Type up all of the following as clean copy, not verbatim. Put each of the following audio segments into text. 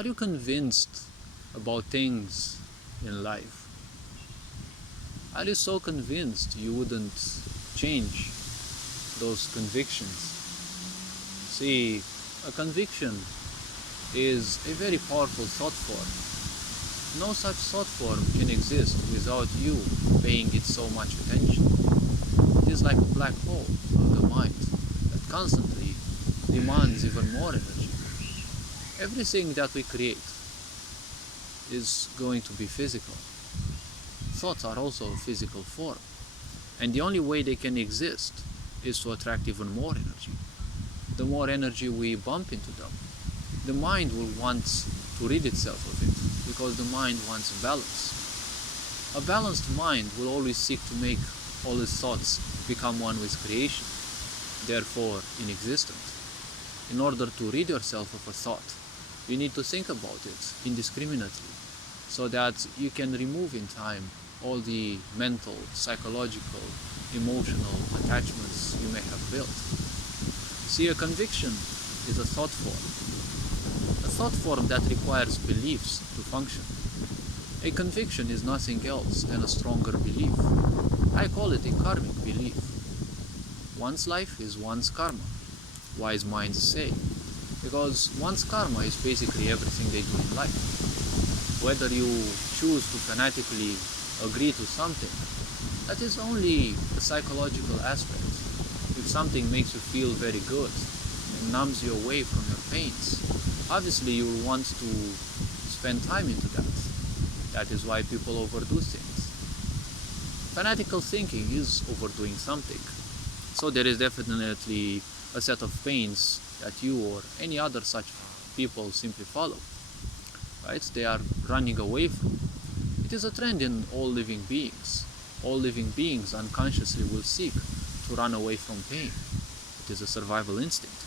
Are you convinced about things in life? Are you so convinced you wouldn't change those convictions? See, a conviction is a very powerful thought form. No such thought form can exist without you paying it so much attention. It is like a black hole of the mind that constantly demands even more energy. Everything that we create is going to be physical. Thoughts are also a physical form, and the only way they can exist is to attract even more energy. The more energy we bump into them, the mind will want to rid itself of it, because the mind wants balance. A balanced mind will always seek to make all its thoughts become one with creation, therefore inexistent. In order to rid yourself of a thought, you need to think about it indiscriminately, so that you can remove in time all the mental, psychological, emotional attachments you may have built. See, a conviction is a thought form. A thought form that requires beliefs to function. A conviction is nothing else than a stronger belief. I call it a karmic belief. One's life is one's karma, wise minds say, because one's karma is basically everything they do in life. Whether you choose to fanatically agree to something, that is only a psychological aspect. If something makes you feel very good and numbs you away from your pains, obviously you will want to spend time into that. That is why people overdo things. Fanatical thinking is overdoing something. So there is definitely a set of pains that you or any other such people simply follow. Right? They are running away from. It is a trend in all living beings. All living beings unconsciously will seek to run away from pain. It is a survival instinct.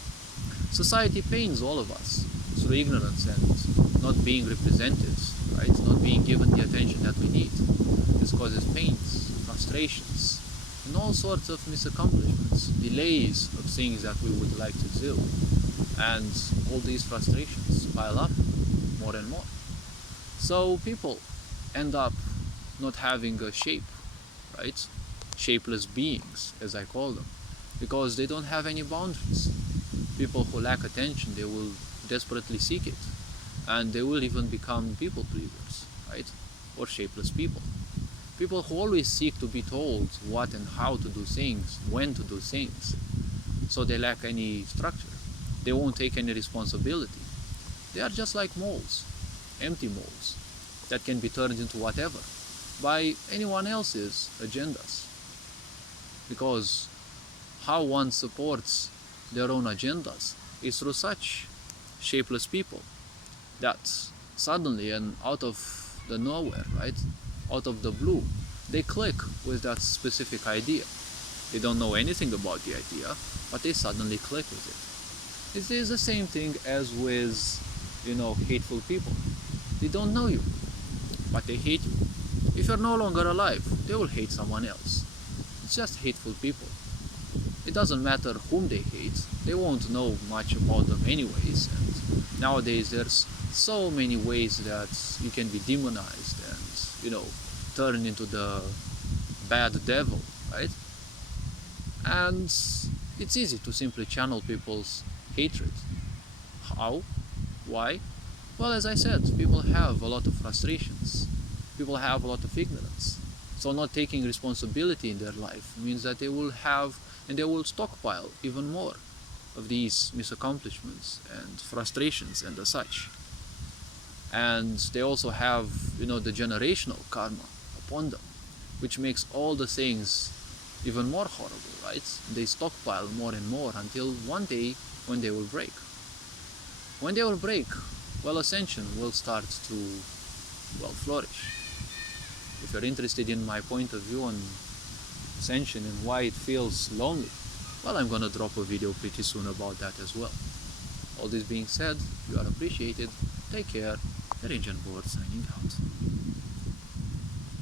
Society pains all of us through ignorance and not being represented, right? Not being given the attention that we need. This causes pains, frustrations, and all sorts of misaccomplishments, delays of things that we would like to do. And all these frustrations pile up more and more. So people end up not having a shape, right? Shapeless beings, as I call them, because they don't have any boundaries. People who lack attention, they will desperately seek it, and they will even become people pleasers, right? Or shapeless people. People who always seek to be told what and how to do things, when to do things, so they lack any structure. They won't take any responsibility. They are just like moles, empty moles, that can be turned into whatever by anyone else's agendas. Because how one supports their own agendas is through such shapeless people that suddenly and out of the nowhere, right, out of the blue, they click with that specific idea. They don't know anything about the idea, but they suddenly click with it. It is the same thing as with, hateful people. They don't know you, but they hate you. If you're no longer alive, they will hate someone else. It's just hateful people. It doesn't matter whom they hate, they won't know much about them anyways. And nowadays there's so many ways that you can be demonized and, turned into the bad devil, right? And it's easy to simply channel people's hatred. How? Why? Well, as I said, people have a lot of frustrations. People have a lot of ignorance. So not taking responsibility in their life means that they will have and they will stockpile even more of these misaccomplishments and frustrations and the such. And they also have, the generational karma upon them, which makes all the things even more horrible, right? They stockpile more and more until one day when they will break. When they will break, ascension will start to, flourish. If you're interested in my point of view on ascension and why it feels lonely, I'm gonna drop a video pretty soon about that as well. All this being said, you are appreciated. Take care. Your Engine Board signing out.